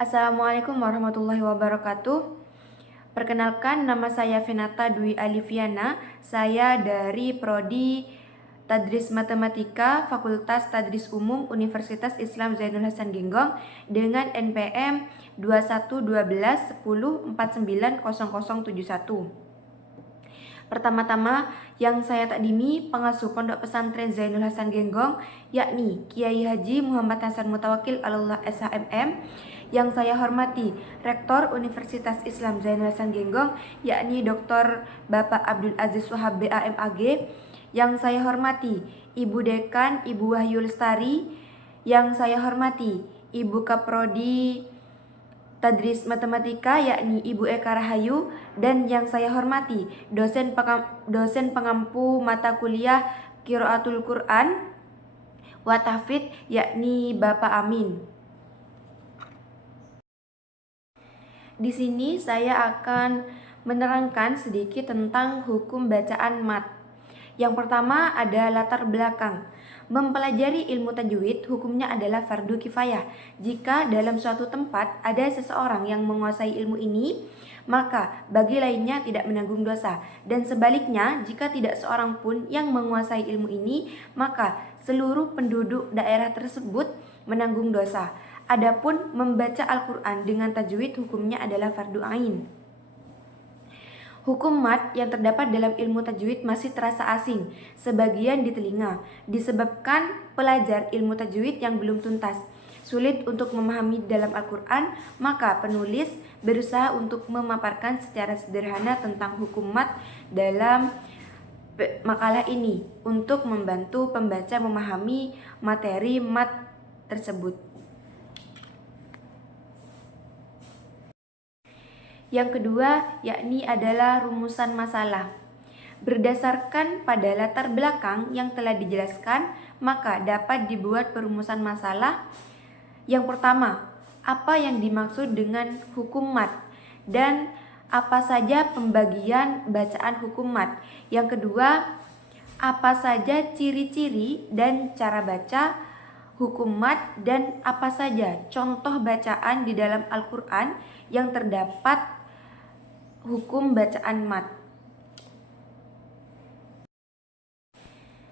Assalamualaikum warahmatullahi wabarakatuh. Perkenalkan, nama saya Fenata Dwi Alifiana. Saya dari Prodi Tadris Matematika Fakultas Tadris Umum Universitas Islam Zainul Hasan Genggong dengan NPM 211210490071. Pertama-tama yang saya takdimi pengasuh Pondok Pesantren Zainul Hasan Genggong, yakni Kiai Haji Muhammad Hasan Mutawakil Allah SHMM. Yang saya hormati Rektor Universitas Islam Zainul Hasan Genggong, yakni Dr. Bapak Abdul Aziz Wahab BAMAG. Yang saya hormati Ibu Dekan Ibu Wahyu Lestari. Yang saya hormati Ibu Kaprodi Tadris Matematika, yakni Ibu Eka Rahayu. Dan yang saya hormati dosen pengampu mata kuliah Qiraatul Quran wa Tahfidz, yakni Bapak Amin. Di sini saya akan menerangkan sedikit tentang hukum bacaan mat. Yang pertama ada latar belakang. Mempelajari ilmu tajwid hukumnya adalah fardu kifayah. Jika dalam suatu tempat ada seseorang yang menguasai ilmu ini, maka bagi lainnya tidak menanggung dosa. Dan sebaliknya, jika tidak seorang pun yang menguasai ilmu ini, maka seluruh penduduk daerah tersebut menanggung dosa. Adapun membaca Al-Quran dengan tajwid hukumnya adalah fardu ain. Hukum mat yang terdapat dalam ilmu tajwid masih terasa asing sebagian di telinga, disebabkan pelajar ilmu tajwid yang belum tuntas sulit untuk memahami dalam Al-Quran. Maka penulis berusaha untuk memaparkan secara sederhana tentang hukum mat dalam makalah ini untuk membantu pembaca memahami materi mat tersebut. Yang kedua yakni adalah rumusan masalah. Berdasarkan pada latar belakang yang telah dijelaskan, maka dapat dibuat perumusan masalah. Yang pertama, apa yang dimaksud dengan hukum mat dan apa saja pembagian bacaan hukum mat. Yang kedua, apa saja ciri-ciri dan cara baca hukum mat dan apa saja contoh bacaan di dalam Al-Quran yang terdapat hukum bacaan mat.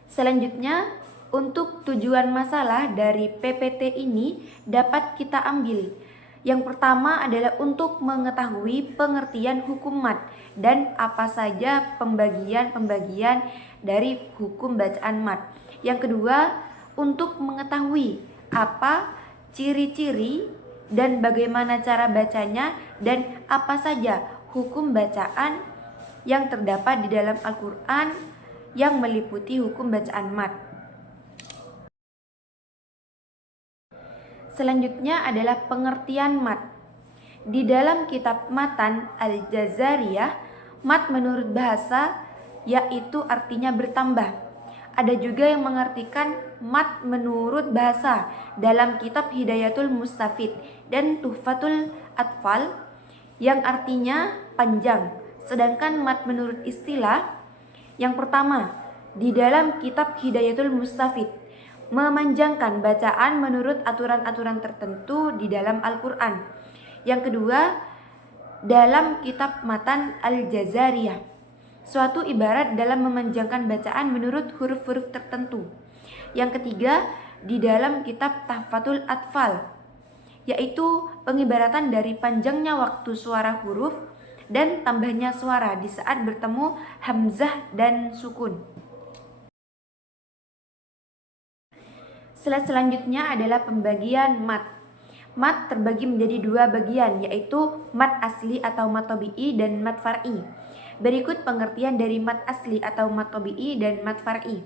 Selanjutnya, untuk tujuan masalah dari PPT ini dapat kita ambil. Yang pertama adalah untuk mengetahui pengertian hukum mat dan apa saja pembagian-pembagian dari hukum bacaan mat. Yang kedua, untuk mengetahui apa ciri-ciri dan bagaimana cara bacanya dan apa saja hukum bacaan yang terdapat di dalam Al-Quran yang meliputi hukum bacaan mat. Selanjutnya adalah pengertian mat. Di dalam kitab Matan Al-Jazariyah, mat menurut bahasa yaitu artinya bertambah. Ada juga yang mengartikan mat menurut bahasa dalam kitab Hidayatul Mustafid dan Tuhfatul Atfal yang artinya panjang. Sedangkan mat menurut istilah, yang pertama di dalam kitab Hidayatul Mustafid memanjangkan bacaan menurut aturan-aturan tertentu di dalam Al-Quran. Yang kedua, dalam kitab Matan Al-Jazariyah, suatu ibarat dalam memanjangkan bacaan menurut huruf-huruf tertentu. Yang ketiga, di dalam kitab Tahfatul Atfal, yaitu pengibaratan dari panjangnya waktu suara huruf dan tambahnya suara di saat bertemu hamzah dan sukun. Selanjutnya adalah pembagian mat. Mat terbagi menjadi dua bagian, yaitu mat asli atau mat tabi'i dan mat far'i. Berikut pengertian dari mat asli atau mat tabi'i dan mat far'i.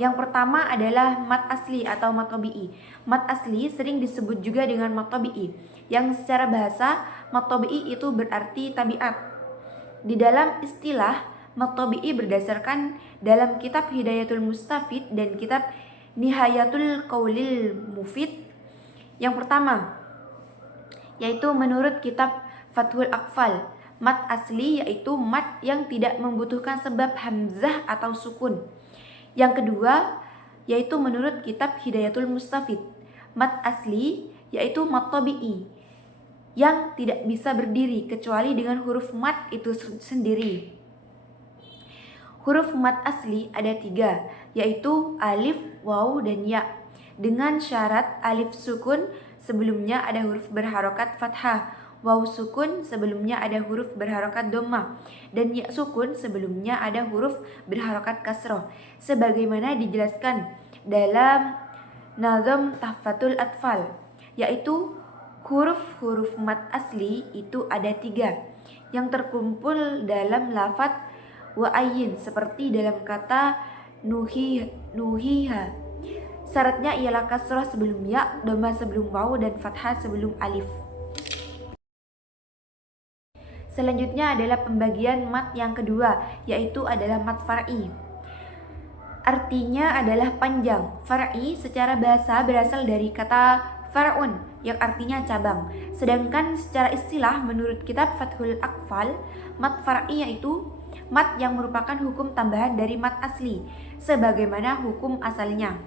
Yang pertama adalah mat asli atau mat tabi'i. Mat asli sering disebut juga dengan mat tabi'i, yang secara bahasa mat tabi'i itu berarti tabiat. Di dalam istilah, mat tabi'i berdasarkan dalam kitab Hidayatul Mustafid dan kitab Nihayatul Qaulil Mufid. Yang pertama yaitu menurut kitab Fathul Aqfal, mat asli yaitu mat yang tidak membutuhkan sebab hamzah atau sukun. Yang kedua yaitu menurut kitab Hidayatul Mustafid, mat asli yaitu mat tabi'i yang tidak bisa berdiri kecuali dengan huruf mat itu sendiri. Huruf mat asli ada 3, yaitu alif, waw, dan ya. Dengan syarat alif sukun sebelumnya ada huruf berharokat fathah, waw sukun sebelumnya ada huruf berharokat dhammah, dan ya sukun sebelumnya ada huruf berharokat kasroh, sebagaimana dijelaskan dalam Nazam Tahfatul Atfal, yaitu huruf-huruf mat asli itu ada 3 yang terkumpul dalam lafadz wa ayyin, seperti dalam kata nuhiha. Syaratnya ialah kasroh sebelum ya, dhammah sebelum waw, dan fathah sebelum alif. Selanjutnya adalah pembagian mat yang kedua, yaitu adalah mat far'i. Artinya adalah panjang. Far'i secara bahasa berasal dari kata far'un yang artinya cabang. Sedangkan secara istilah menurut kitab Fathul Aqfal, mat far'i yaitu mat yang merupakan hukum tambahan dari mat asli sebagaimana hukum asalnya,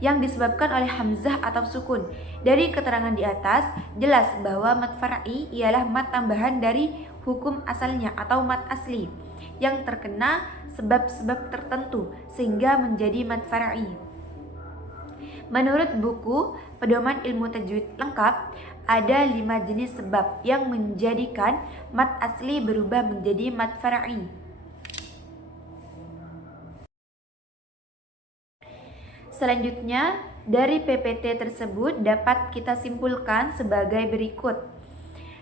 yang disebabkan oleh hamzah atau sukun. Dari keterangan di atas jelas bahwa mat far'i ialah mat tambahan dari hukum asalnya atau mat asli yang terkena sebab-sebab tertentu sehingga menjadi mat far'i. Menurut buku Pedoman Ilmu Tajwid Lengkap, ada 5 jenis sebab yang menjadikan mat asli berubah menjadi mat far'i. Selanjutnya, dari PPT tersebut dapat kita simpulkan sebagai berikut.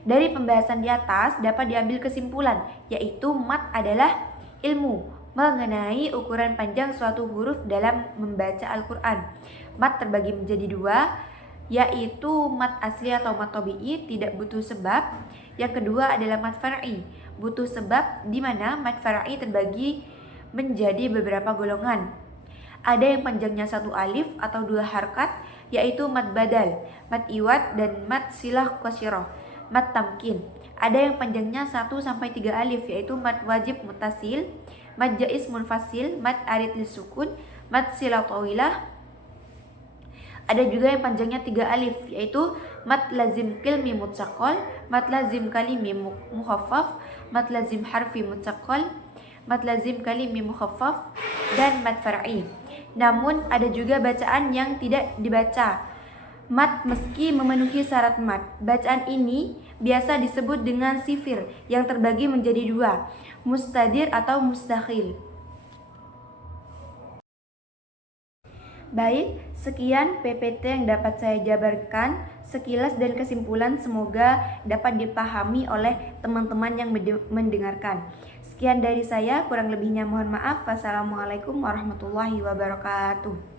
Dari pembahasan di atas dapat diambil kesimpulan, yaitu mat adalah ilmu mengenai ukuran panjang suatu huruf dalam membaca Al-Quran. Mat terbagi menjadi 2, yaitu mat asli atau mat tabi'i, tidak butuh sebab. Yang kedua adalah mat far'i, butuh sebab, di mana mat far'i terbagi menjadi beberapa golongan. Ada yang panjangnya 1 alif atau 2 harkat, yaitu mat badal, mat iwad, dan mat silah qasirah. Mat tamkin, ada yang panjangnya 1-3 alif, yaitu mat wajib mutasil, mat jais munfasil, mat arid lisukun, mat silah tawilah. Ada juga yang panjangnya 3 alif, yaitu mat lazim kilmi mutsaqal, mat lazim kalimi mukhaffaf, mat lazim harfi mutsaqal, mat lazim kalimi mukhaffaf, dan mat far'i. Namun ada juga bacaan yang tidak dibaca mat meski memenuhi syarat mat. Bacaan ini biasa disebut dengan sifir yang terbagi menjadi 2, mustadir atau mustakhil. Baik, sekian PPT yang dapat saya jabarkan sekilas dan kesimpulan, semoga dapat dipahami oleh teman-teman yang mendengarkan. Sekian dari saya, kurang lebihnya mohon maaf. Wassalamualaikum warahmatullahi wabarakatuh.